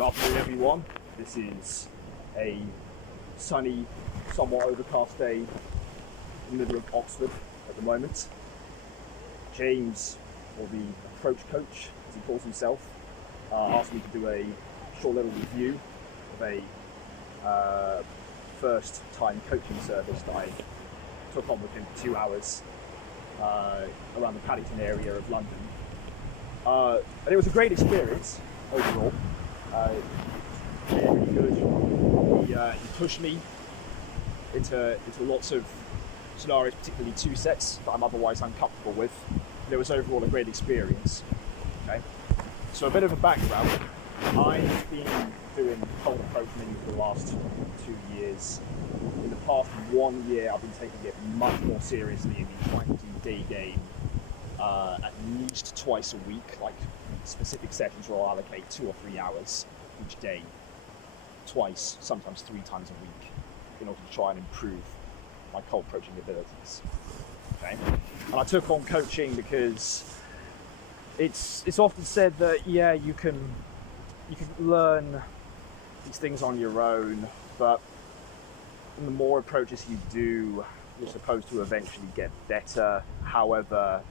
Good afternoon, everyone. This is a sunny, somewhat overcast day in the middle of Oxford at the moment. James, or the approach coach, as he calls himself, asked me to do a short little review of a first-time coaching service that I took on with him for 2 hours around the Paddington area of London. And it was a great experience overall. Really good. He pushed me into lots of scenarios, particularly 2 sets that I'm otherwise uncomfortable with. And it was overall a great experience. Okay, so a bit of a background. I've been doing cold approaching for the last 2 years. In the past 1 year, I've been taking it much more seriously and been trying to do Daygame at least twice a week, like specific sessions where I'll allocate 2 or 3 hours each day, twice, sometimes 3 times a week, in order to try and improve my cold approaching abilities. Okay, and I took on coaching because it's often said that you can learn these things on your own, but the more approaches you do, you're supposed to eventually get better. However,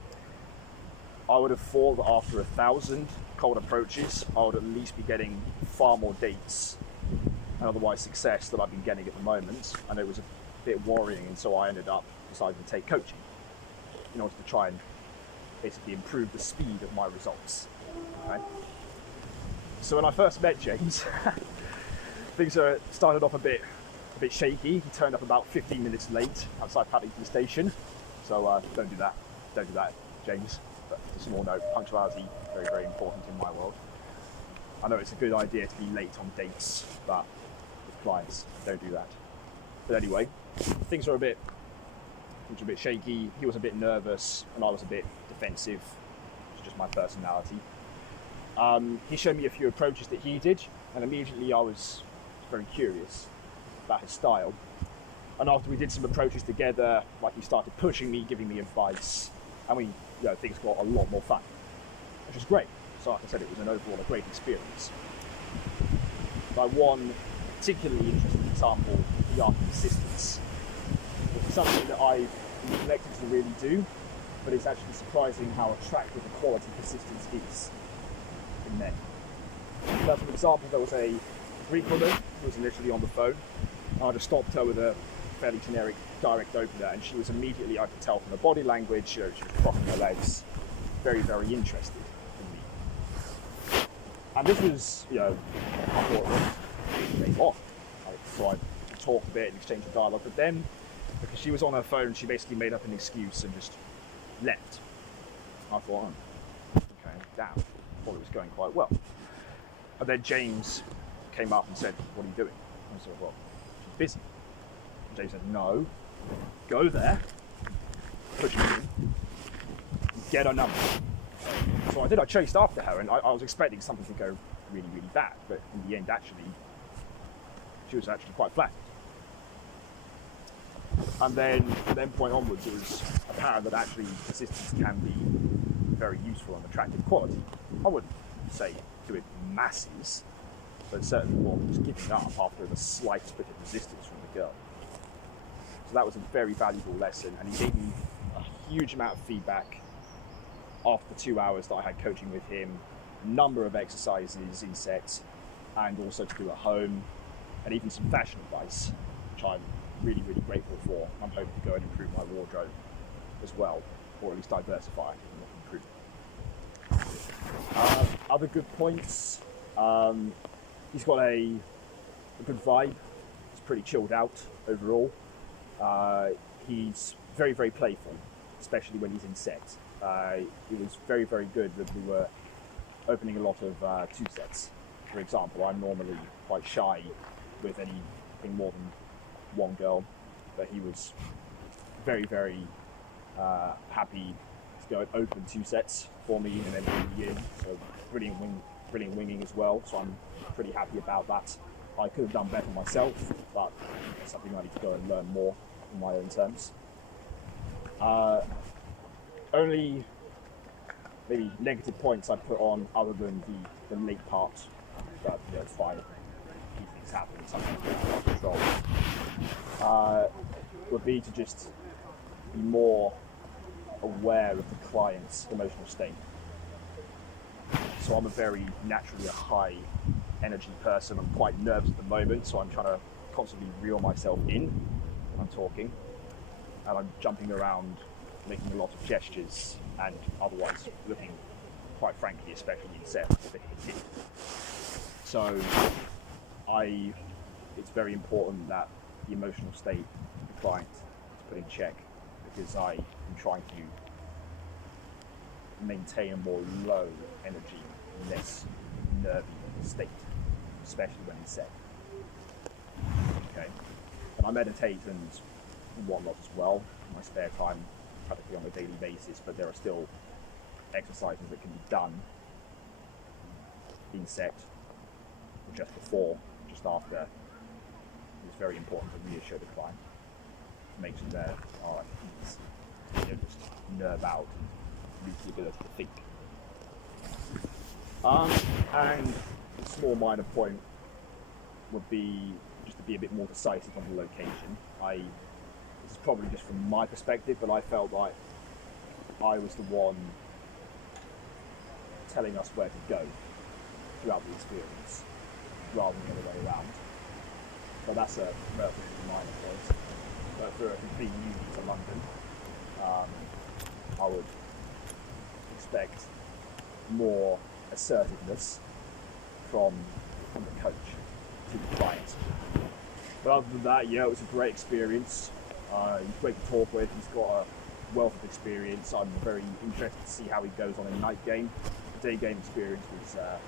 I would have thought that after 1,000 cold approaches, I would at least be getting far more dates and otherwise success that I've been getting at the moment, and it was a bit worrying, and so I ended up deciding to take coaching in order to try and basically improve the speed of my results. Okay? So when I first met James, things started off a bit shaky. He turned up about 15 minutes late outside Paddington Station, so don't do that, James. But just a small note, punctuality, very, very important in my world. I know it's a good idea to be late on dates, but with clients, don't do that. But anyway, things were a bit shaky. He was a bit nervous, and I was a bit defensive. It's just my personality. He showed me a few approaches that he did, and immediately I was very curious about his style. And after we did some approaches together, like he started pushing me, giving me advice, and things got a lot more fun, which was great. So like I said, it was overall a great experience. By one particularly interesting example, the art of persistence. It's something that I've neglected to really do, but it's actually surprising how attractive the quality persistence is in men. So as an example, there was a Greek woman who was initially on the phone. I just stopped her with a fairly generic direct opener, and she was immediately, I could tell from her body language, she was crossing her legs, very, very interested in me. And this was, I thought, it on. So I talked a bit and exchanged a dialogue, but then, because she was on her phone, she basically made up an excuse and just left. I thought, okay, damn, thought it was going quite well. And then James came up and said, what are you doing? I said, well, she's busy. And James said, no, go there, push me in, get her number. So I did, I chased after her, and I was expecting something to go really, really bad, but in the end, actually, she was actually quite flattered. And then from that point onwards, it was apparent that actually persistence can be very useful and attractive quality. I wouldn't say do it masses, but certainly not just giving up after the slightest bit of resistance from the girl. So that was a very valuable lesson, and he gave me a huge amount of feedback after the 2 hours that I had coaching with him, a number of exercises in sets, and also to do at home, and even some fashion advice, which I'm really, really grateful for. I'm hoping to go and improve my wardrobe as well, or at least diversify it and not improve. Other good points, he's got a good vibe. He's pretty chilled out overall. He's very, very playful, especially when he's in set. He was very, very good when we were opening a lot of 2 sets. For example, I'm normally quite shy with anything more than one girl, but he was very, very happy to go and open 2 sets for me and then bring me in. So brilliant winging as well. So I'm pretty happy about that. I could have done better myself, but it's something I need to go and learn more in my own terms. Only maybe negative points I put on, other than the late part but it's fine. These things happen, sometimes we have control. Would be to just be more aware of the client's emotional state. So I'm naturally a high energy person. I'm quite nervous at the moment, so I'm trying to constantly reel myself in when I'm talking. And I'm jumping around, making a lot of gestures, and otherwise looking, quite frankly, especially in set, a bit hit. So it's very important that the emotional state of the client is put in check, because I am trying to maintain a more low energy, less nervy state, especially when in set. Okay, and I meditate and whatnot as well in my spare time, practically on a daily basis, but there are still exercises that can be done in set, or just before, just after. It's very important to reassure the client, to make sure they're at ease, just nerve out and lose the ability to think. And a small minor point would be just to be a bit more decisive on the location. This is probably just from my perspective, but I felt like I was the one telling us where to go throughout the experience, rather than the other way around. But that's a relatively minor point. But for a complete newbie to London, I would expect more assertiveness from the coach to the client. But other than that, it was a great experience. He's great to talk with. He's got a wealth of experience. I'm very interested to see how he goes on in night game. The day game experience was a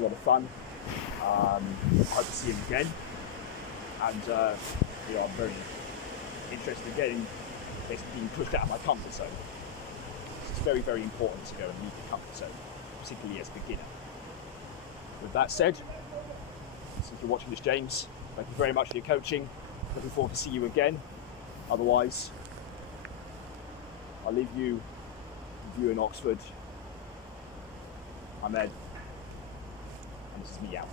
lot of fun. I hope to see him again. And I'm very interested in being pushed out of my comfort zone. It's very, very important to go and leave the comfort zone, particularly as a beginner. With that said, since you're watching this, James, thank you very much for your coaching. Looking forward to see you again. Otherwise, I'll leave you with you in Oxford. I'm Ed, and this is me out.